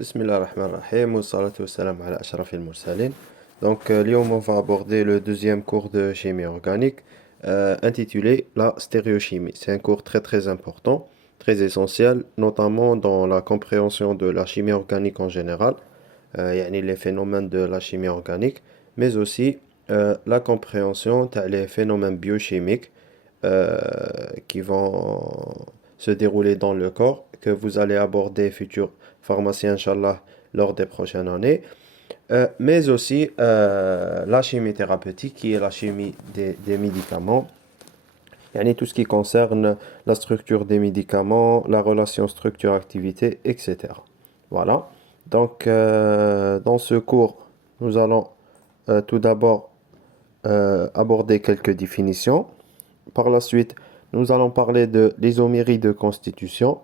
Bismillah ar-Rahman ar-Rahim, wa salatu wa salam ala ashrafil mursalin. اليوم on va aborder le deuxième cours de chimie organique intitulé la stéréochimie. C'est un cours très très important, très essentiel, notamment dans la compréhension de la chimie organique en général, يعني les phénomènes de la chimie organique, mais aussi la compréhension des phénomènes biochimiques qui vont se dérouler dans le corps, que vous allez aborder, futurs pharmaciens, Inch'Allah, lors des prochaines années. Mais aussi la chimie thérapeutique, qui est la chimie des médicaments. Yani tout ce qui concerne la structure des médicaments, la relation structure-activité, etc. Voilà. Dans ce cours, nous allons tout d'abord aborder quelques définitions. Par la suite, nous allons parler de l'isomérie de constitution,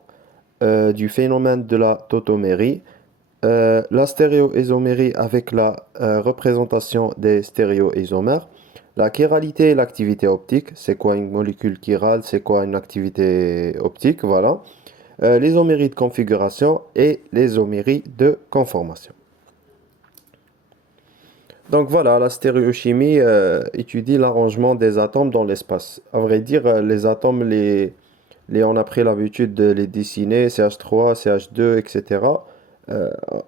du phénomène de la tautomérie, la stéréoisomérie avec la représentation des stéréoisomères, la chiralité et l'activité optique, c'est quoi une molécule chirale, c'est quoi une activité optique, voilà. L'isomérie de configuration et l'isomérie de conformation. Donc voilà, la stéréochimie étudie l'arrangement des atomes dans l'espace. À vrai dire, les atomes, on a pris l'habitude de les dessiner, CH3, CH2, etc.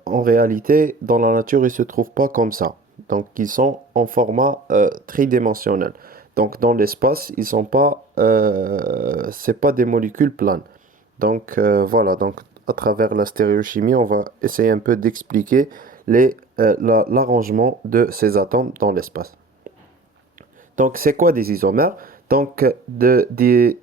En réalité, dans la nature, ils ne se trouvent pas comme ça. Donc, ils sont en format tridimensionnel. Donc, dans l'espace, ils sont pas, c'est pas des molécules planes. Voilà. Donc, à travers la stéréochimie, on va essayer un peu d'expliquer l'arrangement de ces atomes dans l'espace. Donc, c'est quoi des isomères? Des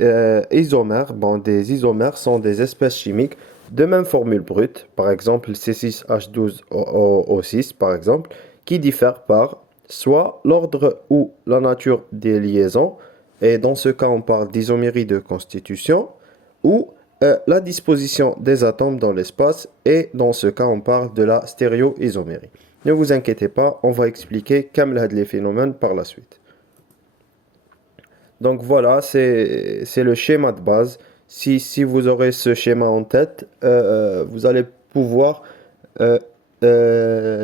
isomères sont des espèces chimiques de même formule brute, par exemple C6H12O6, par exemple, qui diffèrent par soit l'ordre ou la nature des liaisons, et dans ce cas, on parle d'isomérie de constitution, ou la disposition des atomes dans l'espace, et dans ce cas, on parle de la stéréoisomérie. Ne vous inquiétez pas, on va expliquer les phénomènes par la suite. Donc voilà, c'est le schéma de base. Si vous aurez ce schéma en tête, vous allez pouvoir, euh,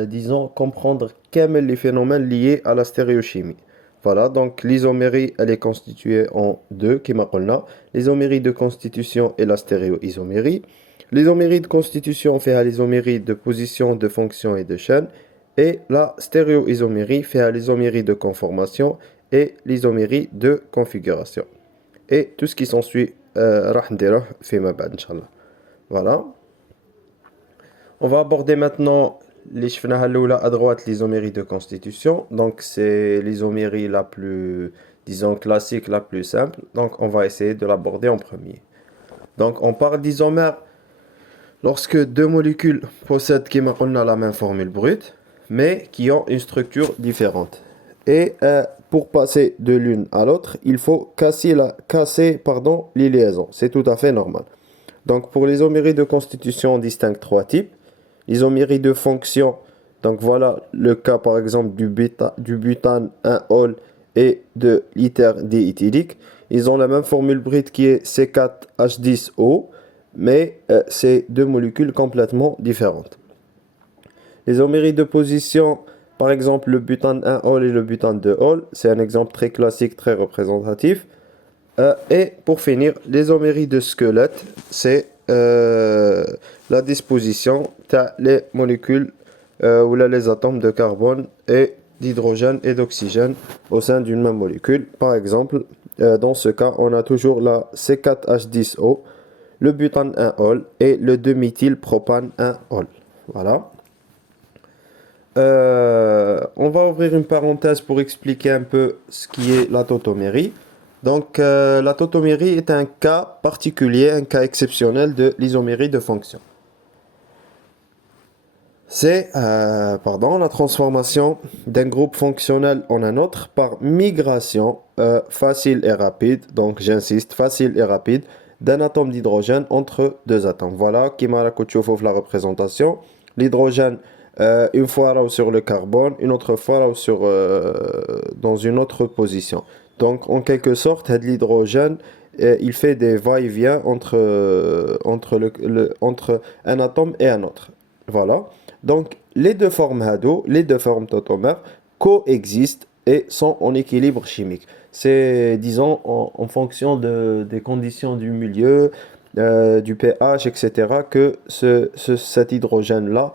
disons, comprendre quels sont les phénomènes liés à la stéréochimie. Voilà, donc l'isomérie, elle est constituée en deux, qui m'appellent l'isomérie de constitution et la stéréoisomérie. L'isomérie de constitution fait l'isomérie de position, de fonction et de chaîne. Et la stéréoisomérie fait l'isomérie de conformation et l'isomérie de configuration. Et tout ce qui s'ensuit, راح نديروه فيما بعد إن شاء الله. Voilà. On va aborder maintenant les شفناها الأولى à droite, l'isomérie de constitution. Donc c'est l'isomérie la plus, disons, classique, la plus simple. Donc on va essayer de l'aborder en premier. Donc on parle d'isomère lorsque deux molécules possèdent كما قلنا la même formule brute, mais qui ont une structure différente. Et pour passer de l'une à l'autre, il faut casser les liaisons. C'est tout à fait normal. Donc pour l'isomérie de constitution, on distingue trois types. L'isomérie de fonction, donc voilà le cas par exemple du butane 1-ol et de l'iter diéthylique. Ils ont la même formule brute qui est C4H10O, mais c'est deux molécules complètement différentes. L'isomérie de position, par exemple le butane 1-ol et le butane 2-ol, c'est un exemple très classique, très représentatif. Et pour finir, l'isomérie de squelette, c'est la disposition des molécules ou là, les atomes de carbone et d'hydrogène et d'oxygène au sein d'une même molécule. Par exemple, dans ce cas, on a toujours la C4H10O, le butane 1-ol et le 2-méthylpropane 1-ol. Voilà. On va ouvrir une parenthèse pour expliquer un peu ce qui est la tautomérie. Donc, la tautomérie est un cas particulier, un cas exceptionnel de l'isomérie de fonction. C'est la transformation d'un groupe fonctionnel en un autre par migration facile et rapide, donc j'insiste, facile et rapide, d'un atome d'hydrogène entre deux atomes. Voilà, qui m'a la représentation. L'hydrogène, une fois là sur le carbone, une autre fois là dans une autre position. Donc, en quelque sorte, l'hydrogène, il fait des va-et-vient entre un atome et un autre. Voilà. Donc, les deux formes hado, les deux formes tautomères coexistent et sont en équilibre chimique. C'est, disons, en fonction des conditions du milieu, du pH, etc., que cet hydrogène-là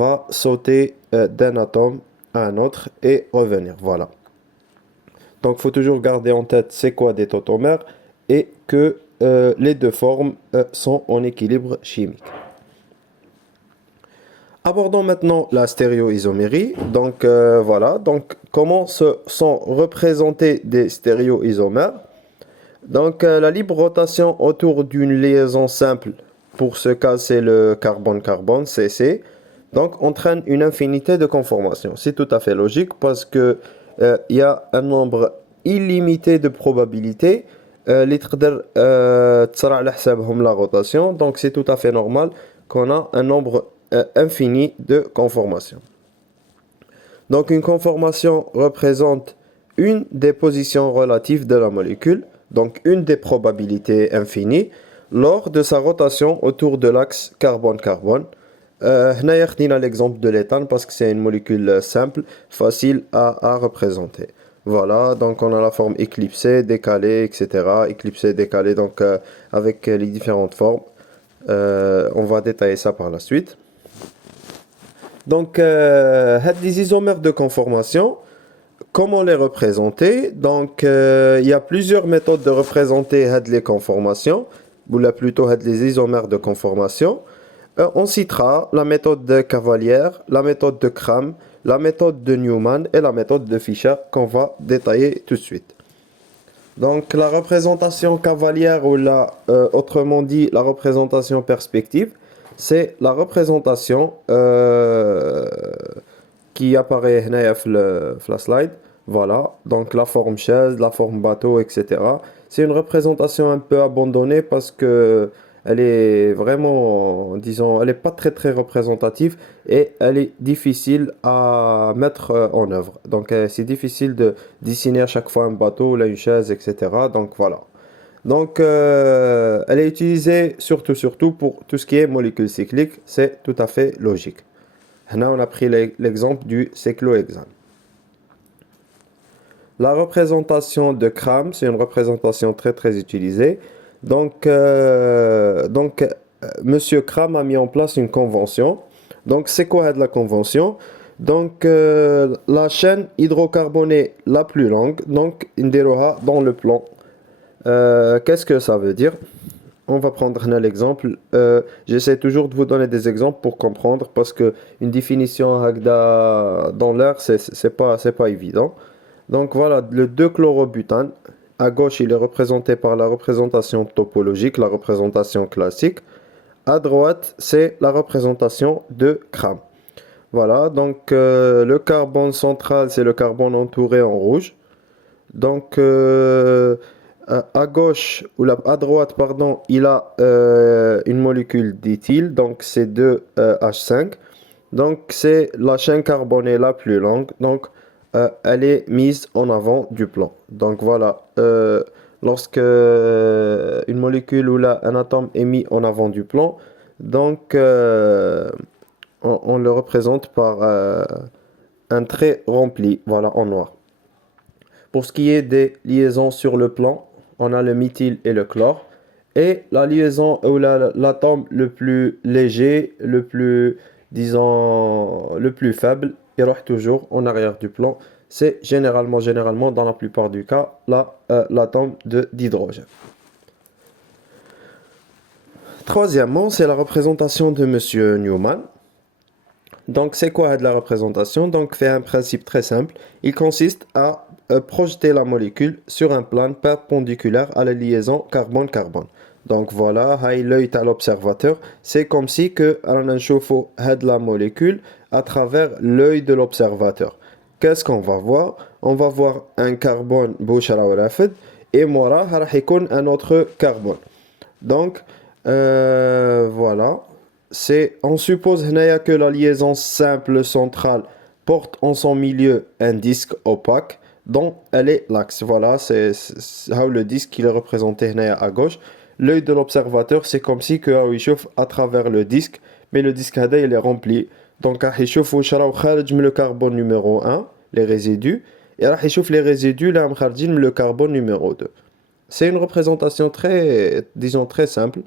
va sauter d'un atome à un autre et revenir. Voilà. Donc, il faut toujours garder en tête c'est quoi des tautomères et que les deux formes sont en équilibre chimique. Abordons maintenant la stéréoisomérie. Donc voilà, donc comment sont représentés des stéréoisomères. Donc la libre rotation autour d'une liaison simple, pour ce cas c'est le carbone-carbone, CC, donc entraîne une infinité de conformations. C'est tout à fait logique parce que il y a un nombre illimité de probabilités اللي تقدر تصرع على حسابهم la rotation, donc c'est tout à fait normal qu'on a un nombre infini de conformations. Donc une conformation représente une des positions relatives de la molécule, donc une des probabilités infinies, lors de sa rotation autour de l'axe carbone-carbone. هنايا خدينا l'exemple de l'éthane parce que c'est une molécule simple, facile à représenter. Voilà, donc on a la forme éclipsée, décalée, etc. Éclipsée, décalée, donc avec les différentes formes. On va détailler ça par la suite. Donc, les isomères de conformation, comment les représenter? Donc, il y a plusieurs méthodes de représenter les conformations, ou là plutôt les isomères de conformation. On citera la méthode de Cavalier, la méthode de Cram, la méthode de Newman et la méthode de Fischer qu'on va détailler tout de suite. Donc, la représentation cavalière ou autrement dit la représentation perspective, c'est la représentation qui apparaît sur la slide. Voilà, donc la forme chaise, la forme bateau, etc. C'est une représentation un peu abandonnée parce que elle est vraiment, disons, elle n'est pas très très représentative et elle est difficile à mettre en œuvre. Donc c'est difficile de dessiner à chaque fois un bateau, là une chaise, etc. Donc voilà. Donc elle est utilisée surtout pour tout ce qui est molécules cycliques, c'est tout à fait logique. Là on a pris l'exemple du cyclohexane. La représentation de Cram, c'est une représentation très très utilisée. Donc, Monsieur Cram a mis en place une convention. Donc, c'est quoi la convention? Donc, la chaîne hydrocarbonée la plus longue, donc, Inderoha dans le plan. Qu'est-ce que ça veut dire? On va prendre un exemple. J'essaie toujours de vous donner des exemples pour comprendre parce que une définition dans l'air, c'est pas évident. Donc voilà, le 2-chlorobutane, à gauche, il est représenté par la représentation topologique, la représentation classique. À droite, c'est la représentation de Cram. Voilà, donc le carbone central, c'est le carbone entouré en rouge. Donc à gauche, à droite, pardon, il a une molécule d'éthyle, donc c'est 2H5. Donc c'est la chaîne carbonée la plus longue. Donc elle est mise en avant du plan. Donc voilà, lorsque une molécule ou là, un atome est mis en avant du plan, donc on le représente par un trait rempli, voilà, en noir. Pour ce qui est des liaisons sur le plan, on a le méthyle et le chlore. Et la liaison ou l'atome le plus léger, disons, le plus faible, il reste toujours en arrière du plan. C'est généralement, dans la plupart du cas, l'atome d'hydrogène. Troisièmement, c'est la représentation de Monsieur Newman. Donc, c'est quoi la représentation? Donc, fait un principe très simple. Il consiste à projeter la molécule sur un plane perpendiculaire à la liaison carbone-carbone. Donc voilà, l'œil à l'observateur, c'est comme si que on chauffe la molécule à travers l'œil de l'observateur. Qu'est-ce qu'on va voir? On va voir un carbone et moi un autre carbone. Donc voilà, on suppose que la liaison simple centrale porte en son milieu un disque opaque dont elle est l'axe. Voilà, c'est le disque il est représenté à gauche. L'œil de l'observateur, c'est comme si il chauffe à travers le disque, mais le disque هذا il est rempli. Donc راح يشوف واش راهو خارج من le carbone numéro 1, les résidus, et راح يشوف les résidus اللي راهم خارجين من le carbone numéro 2. C'est une représentation très, disons, très simple.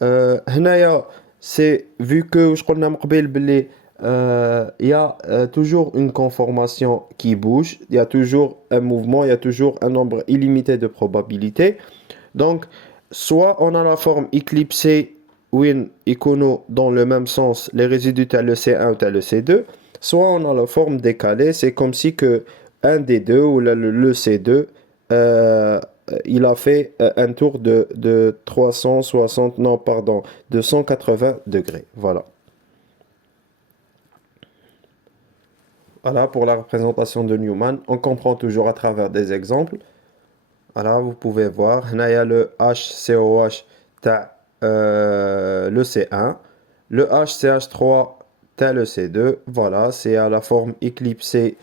هنايا c'est vu que واش قلنا من قبيل باللي il y a toujours une conformation qui bouge, il y a toujours un mouvement, il y a toujours un nombre illimité de probabilités. Donc, soit on a la forme éclipsée, où ils dans le même sens les résidus tel le C1 ou tel le C2, soit on a la forme décalée, c'est comme si que un des deux, ou le C2, il a fait un tour de 360, non, pardon, de 180 degrés. Voilà. Voilà pour la représentation de Newman. On comprend toujours à travers des exemples. Voilà, vous pouvez voir. Il y a le HCOH, le C1. Le HCH3, le C2. Voilà, c'est à la forme éclipsée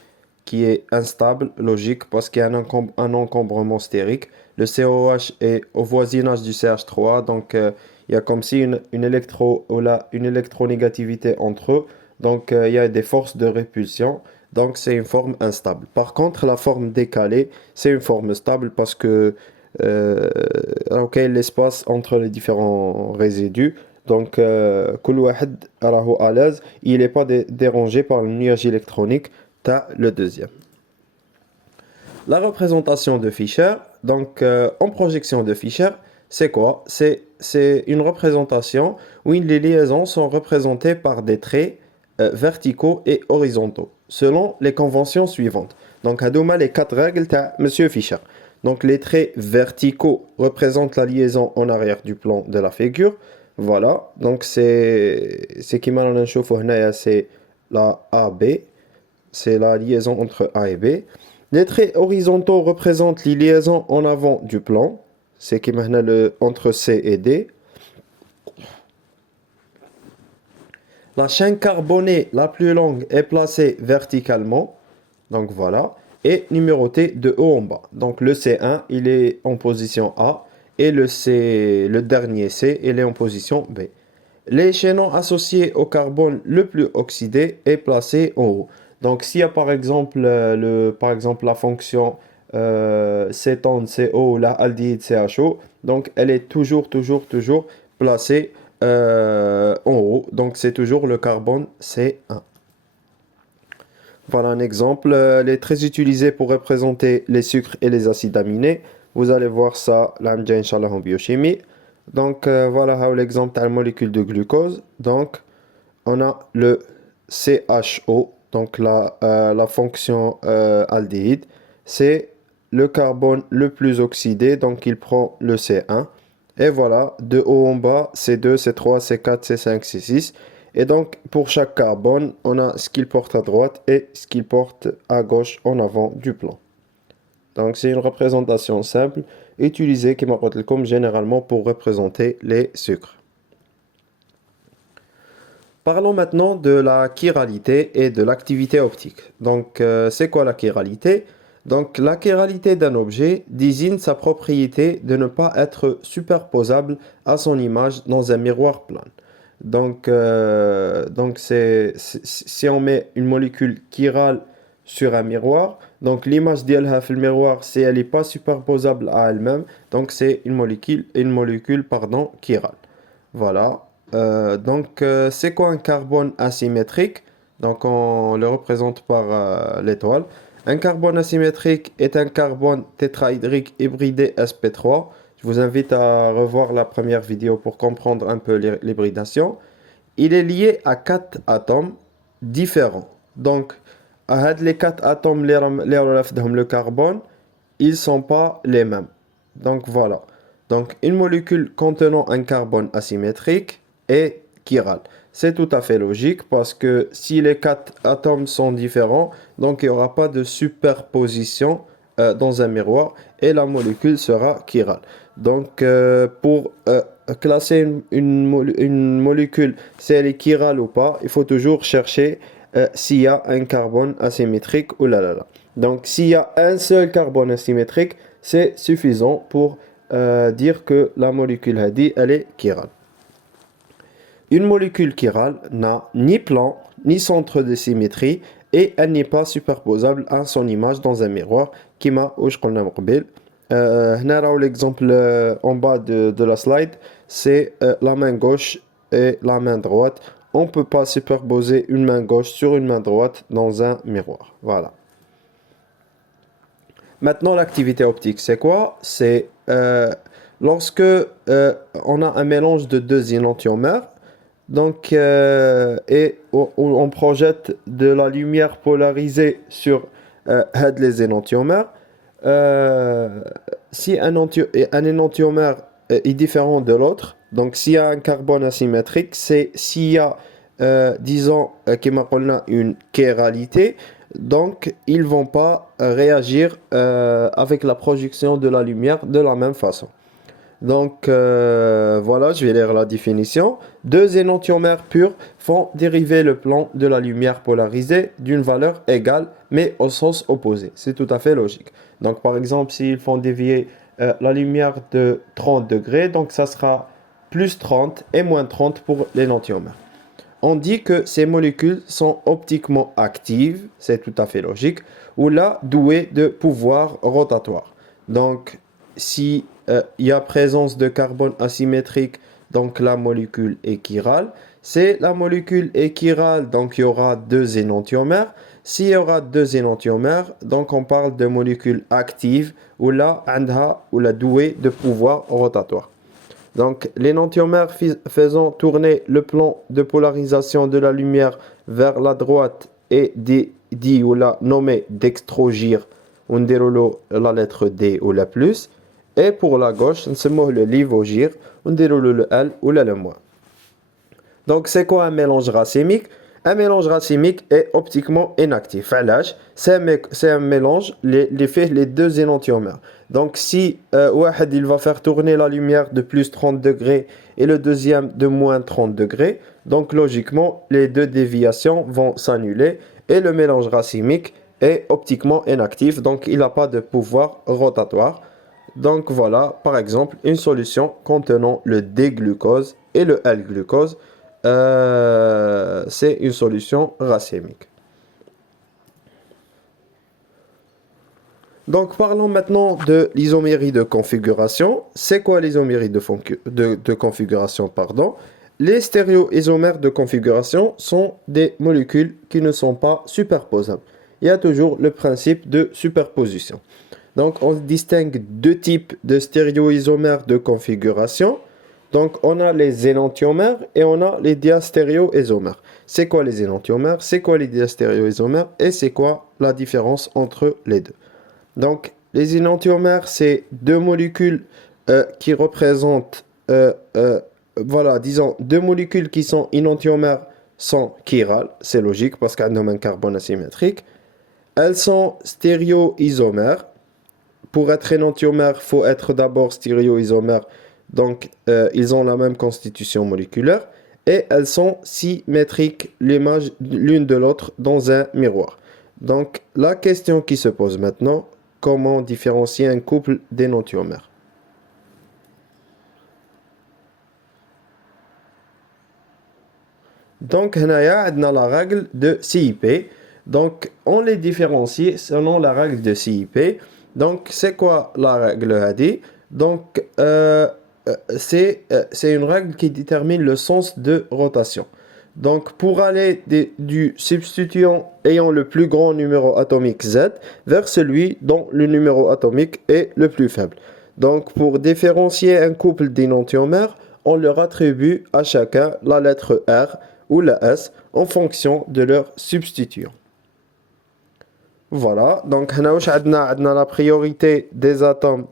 qui est instable, logique, parce qu'il y a un encombrement stérique. Le COH est au voisinage du CH3, donc il y a comme si une électronégativité entre eux. Donc il y a des forces de répulsion. Donc c'est une forme instable. Par contre, la forme décalée, c'est une forme stable parce que l'espace entre les différents résidus. Donc, كل واحد راهو à l'aise, il n'est pas dérangé par le nuage électronique. T'as le deuxième. La représentation de Fischer. Donc, en projection de Fischer, c'est quoi? C'est une représentation où les liaisons sont représentées par des traits verticaux et horizontaux, selon les conventions suivantes. Donc, Hadouma, les 4 règles, t'as Monsieur Fischer. Donc, les traits verticaux représentent la liaison en arrière du plan de la figure. Voilà. Donc, c'est qui m'a c'est la AB. C'est la liaison entre A et B. Les traits horizontaux représentent les liaisons en avant du plan. C'est qui m'a entre C et D. La chaîne carbonée la plus longue est placée verticalement. Donc voilà. Et numérotée de haut en bas. Donc le C1, il est en position A. Et le dernier C, il est en position B. Les chaînons associés au carbone le plus oxydé est placé en haut. Donc s'il y a par exemple, la fonction cétone CO ou la aldéhyde CHO, donc elle est toujours placée en haut. Donc c'est toujours le carbone C1. Voilà un exemple. Elle est très utilisée pour représenter les sucres et les acides aminés. Vous allez voir ça là, Inch'Allah, en biochimie. Donc voilà l'exemple de la molécule de glucose. Donc on a le CHO, donc la fonction aldéhyde. C'est le carbone le plus oxydé, donc il prend le C1. Et voilà, de haut en bas, C2, C3, C4, C5, C6. Et donc, pour chaque carbone, on a ce qu'il porte à droite et ce qu'il porte à gauche en avant du plan. Donc, c'est une représentation simple, utilisée comme généralement pour représenter les sucres. Parlons maintenant de la chiralité et de l'activité optique. Donc, c'est quoi la chiralité? Donc, la chiralité d'un objet désigne sa propriété de ne pas être superposable à son image dans un miroir plat. Donc, si on met une molécule chirale sur un miroir, donc l'image d'elle في le miroir, si elle n'est pas superposable à elle-même, donc c'est une molécule chirale. Voilà. C'est quoi un carbone asymétrique? Donc, on le représente par l'étoile. Un carbone asymétrique est un carbone tétrahydrique hybridé sp3. Je vous invite à revoir la première vidéo pour comprendre un peu l'hybridation. Il est lié à 4 atomes différents. Donc, les 4 atomes, le carbone, ils ne sont pas les mêmes. Donc, voilà. Donc, une molécule contenant un carbone asymétrique est chirale. C'est tout à fait logique parce que si les 4 atomes sont différents, donc il n'y aura pas de superposition dans un miroir et la molécule sera chirale. Donc, pour classer une molécule, si elle est chirale ou pas, il faut toujours chercher s'il y a un carbone asymétrique ou là. Donc, s'il y a un seul carbone asymétrique, c'est suffisant pour dire que la molécule elle est chirale. Une molécule chirale n'a ni plan, ni centre de symétrie, et elle n'est pas superposable à son image dans un miroir, كيما واش قلنا من قبل. هنا راهو l'exemple en bas de la slide, c'est la main gauche et la main droite. On ne peut pas superposer une main gauche sur une main droite dans un miroir. Voilà. Maintenant, l'activité optique, c'est quoi? C'est lorsque on a un mélange de deux énantiomères, donc, et on projette de la lumière polarisée sur les énantiomères. Si un énantiomère est différent de l'autre, donc s'il y a un carbone asymétrique, c'est s'il y a, disons, كما قلنا, une chiralité, donc ils vont pas réagir avec la projection de la lumière de la même façon. Donc voilà, je vais lire la définition. Deux énantiomères purs font dériver le plan de la lumière polarisée d'une valeur égale, mais au sens opposé. C'est tout à fait logique. Donc par exemple, s'ils font dévier la lumière de 30 degrés, donc ça sera plus 30 et moins 30 pour l'énantiomère. On dit que ces molécules sont optiquement actives, c'est tout à fait logique, ou là douées de pouvoir rotatoire. Donc si il y a présence de carbone asymétrique, donc la molécule est chirale. C'est la molécule est chirale, donc il y aura deux énantiomères. S'il y aura deux énantiomères, donc on parle de molécules actives ou là, عندها ou la douée de pouvoir rotatoire. Donc l'énantiomère faisant tourner le plan de polarisation de la lumière vers la droite est dit ou la nommé dextrogire, on déroule la lettre D ou la plus. Et pour la gauche, on le livogire, on déroule le L ou le moins. Donc c'est quoi un mélange racémique? Un mélange racémique est optiquement inactif. C'est un mélange, fait les deux énantiomères. Donc si il va faire tourner la lumière de plus 30 degrés et le deuxième de moins 30 degrés, donc logiquement les deux déviations vont s'annuler et le mélange racémique est optiquement inactif, donc il n'a pas de pouvoir rotatoire. Donc voilà, par exemple, une solution contenant le D-glucose et le L-glucose. C'est une solution racémique. Donc parlons maintenant de l'isomérie de configuration. C'est quoi l'isomérie de configuration, pardon? Les stéréoisomères de configuration sont des molécules qui ne sont pas superposables. Il y a toujours le principe de superposition. Donc, on distingue deux types de stéréoisomères de configuration. Donc, on a les énantiomères et on a les diastéréoisomères. C'est quoi les énantiomères? C'est quoi les diastéréoisomères? Et c'est quoi la différence entre les deux? Donc, les énantiomères, c'est deux molécules qui représentent, voilà, disons, deux molécules qui sont énantiomères sont chirales. C'est logique parce qu'elles ont un carbone asymétrique. Elles sont stéréoisomères. Pour être énantiomère, il faut être d'abord stéréoisomère. Donc, ils ont la même constitution moléculaire. Et elles sont symétriques, l'image l'une de l'autre dans un miroir. Donc, la question qui se pose maintenant, comment différencier un couple d'énantiomères? Donc, on a la règle de CIP. Donc, on les différencie selon la règle de CIP. Donc, c'est quoi la règle AD? Donc, c'est une règle qui détermine le sens de rotation. Donc, pour aller du substituant ayant le plus grand numéro atomique Z vers celui dont le numéro atomique est le plus faible. Donc, pour différencier un couple d'énantiomères, on leur attribue à chacun la lettre R ou la S en fonction de leur substituant. Voilà, donc on a la priorité des atomes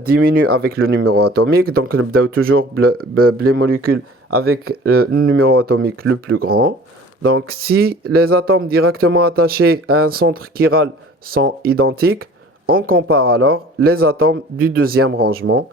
diminue avec le numéro atomique. Donc on a toujours les molécules avec le numéro atomique le plus grand. Donc si les atomes directement attachés à un centre chiral sont identiques, on compare alors les atomes du deuxième rangement.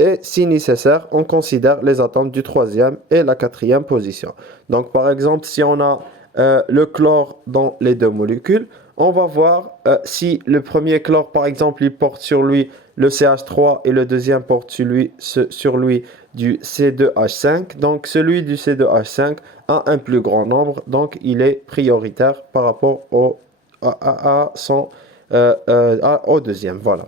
Et si nécessaire, on considère les atomes du troisième et la quatrième position. Donc par exemple, si on a le chlore dans les deux molécules, on va voir si le premier chlore, par exemple, il porte sur lui le CH3 et le deuxième porte sur lui du C2H5. Donc, celui du C2H5 a un plus grand nombre, donc il est prioritaire par rapport au deuxième. Voilà.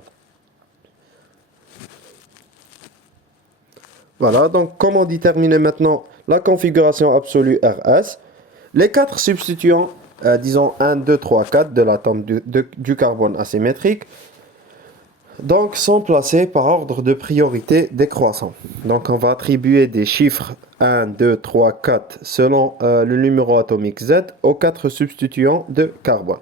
Voilà, donc comment déterminer maintenant la configuration absolue RS? Les quatre substituants, disons 1, 2, 3, 4 de l'atome du carbone asymétrique, donc sont placés par ordre de priorité décroissant. Donc on va attribuer des chiffres 1, 2, 3, 4 selon le numéro atomique Z aux quatre substituants de carbone.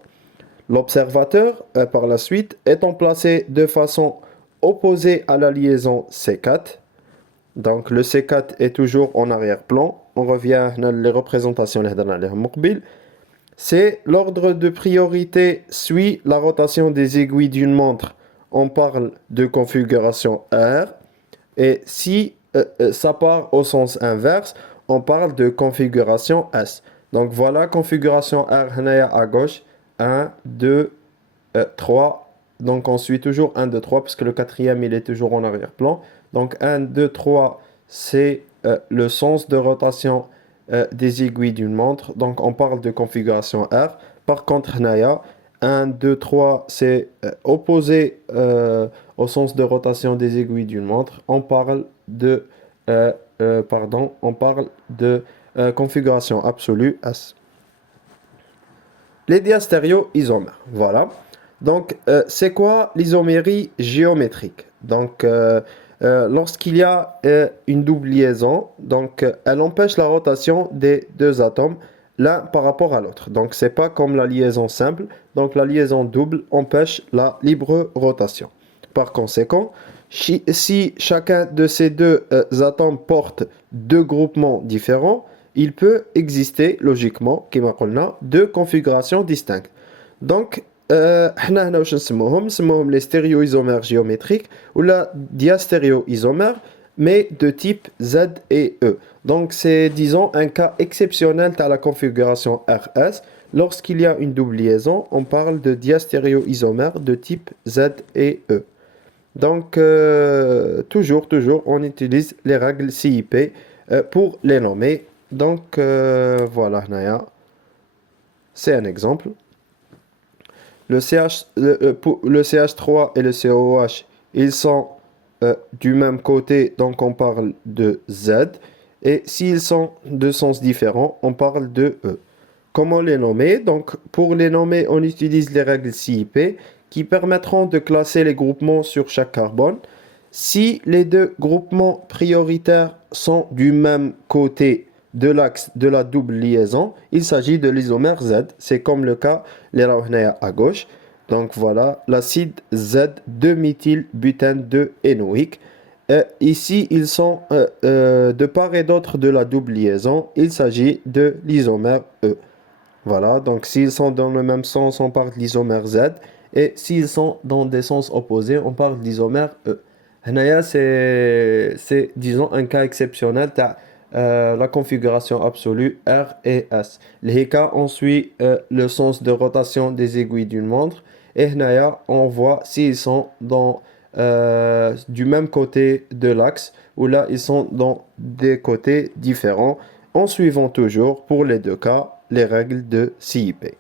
L'observateur, par la suite, étant placé de façon opposée à la liaison C4. Donc le C4 est toujours en arrière-plan. On revient à les représentations. C'est l'ordre de priorité suit la rotation des aiguilles d'une montre. On parle de configuration R. Et si ça part au sens inverse, on parle de configuration S. Donc voilà, configuration R à gauche. 1, 2, 3. Donc on suit toujours 1, 2, 3 parce que le quatrième il est toujours en arrière-plan. Donc 1, 2, 3, c'est le sens de rotation des aiguilles d'une montre. Donc on parle de configuration R. Par contre, Naya, 1, 2, 3, c'est opposé au sens de rotation des aiguilles d'une montre. On parle de, configuration absolue S. Les diastéréoisomères, voilà. Donc, c'est quoi l'isomérie géométrique? Donc, lorsqu'il y a une double liaison, donc elle empêche la rotation des deux atomes l'un par rapport à l'autre. Donc, c'est pas comme la liaison simple. Donc, la liaison double empêche la libre rotation. Par conséquent, si chacun de ces deux atomes porte deux groupements différents, il peut exister logiquement, كما قلنا, deux configurations distinctes. Donc, حنا هنا واش نسموهم les stéréoisomères géométriques ou la diastéréoisomère, mais de type Z et E. Donc, c'est, disons, un cas exceptionnel à la configuration RS. Lorsqu'il y a une double liaison, on parle de diastéréoisomère de type Z et E. Donc, toujours, on utilise les règles CIP pour les nommer. Donc, voilà, Naya. C'est un exemple. Le CH3 et le COH, ils sont du même côté, donc on parle de Z. Et s'ils sont de sens différents, on parle de E. Comment les nommer? Donc, pour les nommer, on utilise les règles CIP qui permettront de classer les groupements sur chaque carbone. Si les deux groupements prioritaires sont du même côté de l'axe de la double liaison, il s'agit de l'isomère Z. C'est comme le cas, les rauhnaya à gauche. Donc voilà, l'acide Z2-méthylbutène 2-énoïque. Ici, ils sont de part et d'autre de la double liaison. Il s'agit de l'isomère E. Voilà, donc s'ils sont dans le même sens, on parle de l'isomère Z. Et s'ils sont dans des sens opposés, on parle de l'isomère E. Hanaya, c'est, disons, un cas exceptionnel. Tu as la configuration absolue R et S. Les cas, on suit le sens de rotation des aiguilles d'une montre. Et Hanaya, on voit s'ils sont du même côté de l'axe ou là, ils sont dans des côtés différents en suivant toujours, pour les deux cas, les règles de CIP.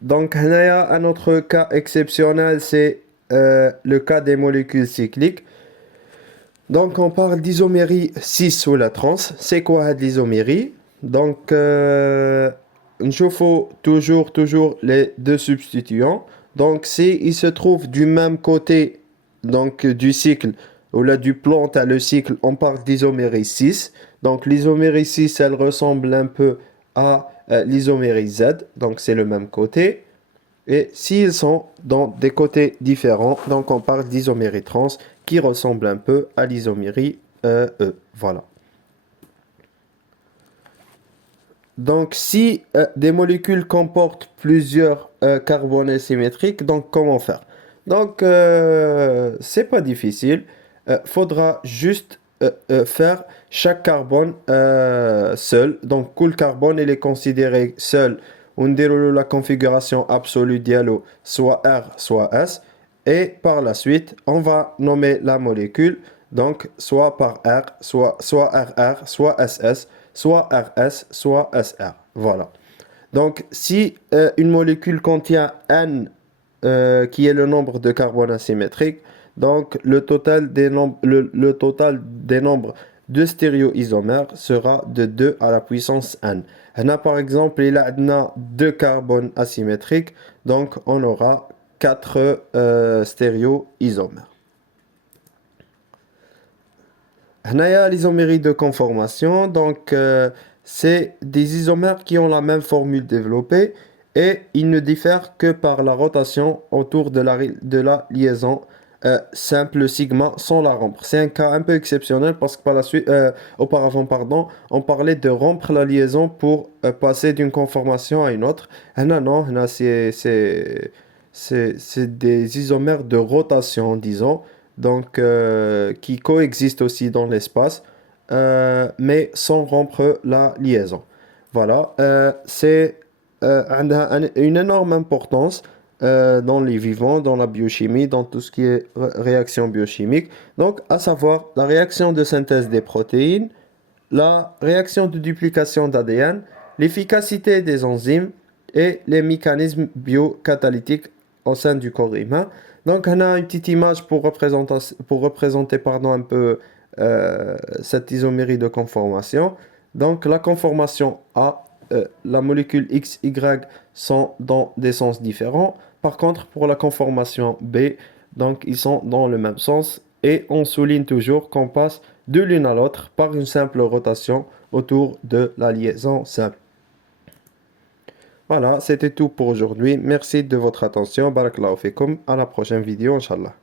Donc, Hanaya, un autre cas exceptionnel, c'est le cas des molécules cycliques. Donc, on parle d'isomérie 6 sous la trans. C'est quoi l'isomérie? Donc, il faut toujours les deux substituants. Donc, s'ils se trouvent du même côté donc, du cycle, ou là du plan, tu as le cycle, on parle d'isomérie 6. Donc, l'isomérie 6, elle ressemble un peu à l'isomérie Z. Donc, c'est le même côté. Et s'ils sont dans des côtés différents, donc on parle d'isomérie trans qui ressemble un peu à l'isomérie E. Voilà. Donc si des molécules comportent plusieurs carbonés symétriques, donc comment faire? Donc c'est pas difficile. Faudra juste faire chaque carbone seul. Donc, le carbone, il est considéré seul. On déroule la configuration absolue dialo, soit R, soit S. Et par la suite, on va nommer la molécule. Donc, soit par R, soit RR, soit SS, soit RS, soit SR. Voilà. Donc, si une molécule contient N, qui est le nombre de carbone asymétriques, donc le total des nombres de stéréoisomères sera de 2 à la puissance N. On a par exemple, il a 2 carbones asymétriques, donc on aura 4 stéréoisomères. On a l'isomérie de conformation, donc c'est des isomères qui ont la même formule développée et ils ne diffèrent que par la rotation autour de la liaison simple sigma sans la rompre. C'est un cas un peu exceptionnel parce que auparavant, pardon, on parlait de rompre la liaison pour passer d'une conformation à une autre. Non, c'est des isomères de rotation, disons, donc qui coexistent aussi dans l'espace, mais sans rompre la liaison. Voilà, c'est une énorme importance dans les vivants, dans la biochimie, dans tout ce qui est réaction biochimique. Donc, à savoir la réaction de synthèse des protéines, la réaction de duplication d'ADN, l'efficacité des enzymes et les mécanismes biocatalytiques au sein du corps humain. Donc, on a une petite image pour représenter pardon, un peu cette isomérie de conformation. Donc, la conformation A, la molécule X, Y sont dans des sens différents. Par contre, pour la conformation B, donc ils sont dans le même sens. Et on souligne toujours qu'on passe de l'une à l'autre par une simple rotation autour de la liaison simple. Voilà, c'était tout pour aujourd'hui. Merci de votre attention. Barakallahu fikum. À la prochaine vidéo, Inch'Allah.